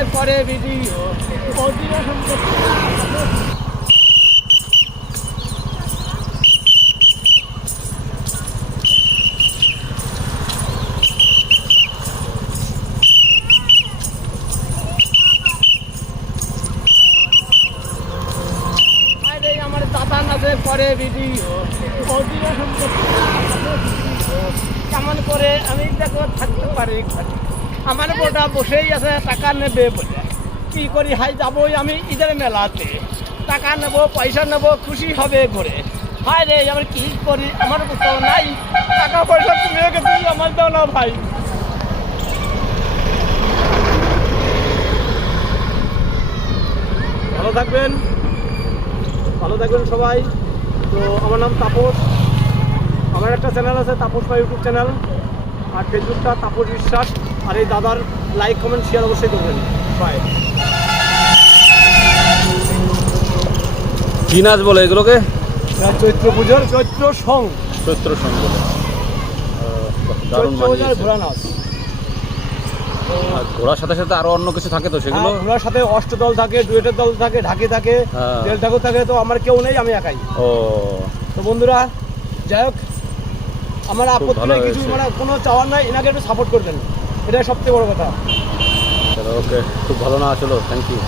নাচে করে ভিডিও আমার দাদা নাচে করে ভিডিও কেমন করে আমি দেখো থাকতে পারি আমার বোটা বসেই আছে টাকা নেবে বলে কি করি হাই যাবোই আমি ঈদের মেলাতে টাকা নেব পয়সা নেব খুশি হবে ঘুরে হায় রে আমার কি করি আমার কোথাও নাই টাকা পয়সা তুমি গেছি আমার দাও না ভাই ভালো থাকবেন সবাই। তো আমার নাম তাপস, আমার একটা চ্যানেল আছে তাপস ভাই ইউটিউব চ্যানেল, আর ফেসবুকটা তাপস বিশ্বাস। আর এই দাদার লাইক কমেন্ট শেয়ার অবশ্যই করবেন। বাই। কি নাচ বলে এগুলোকে? চৈত্র পুজোর চৈত্র সং বলে। দারুণ বানিয়েছে। ঘোড়া নাচ। আর ঘোড়ার সাথে সাথে আরো অন্য কিছু থাকে তো সেগুলো? ঘোড়ার সাথে অষ্টদল থাকে, ডুয়েটের দল থাকে, ঢাকি থাকে, তেল ঠাকুর থাকে। তো আমার কেউ নেই, আমি একাই। ও তো বন্ধুরা যাই হোক, আমার আপত্তি নেই কিছু, মানে কোনো চাওয়ার নাই, এনাকে একটু সাপোর্ট করবেন, এটাই সবচেয়ে বড় কথা। ওকে, খুব ভালো না, চলো, থ্যাংক ইউ।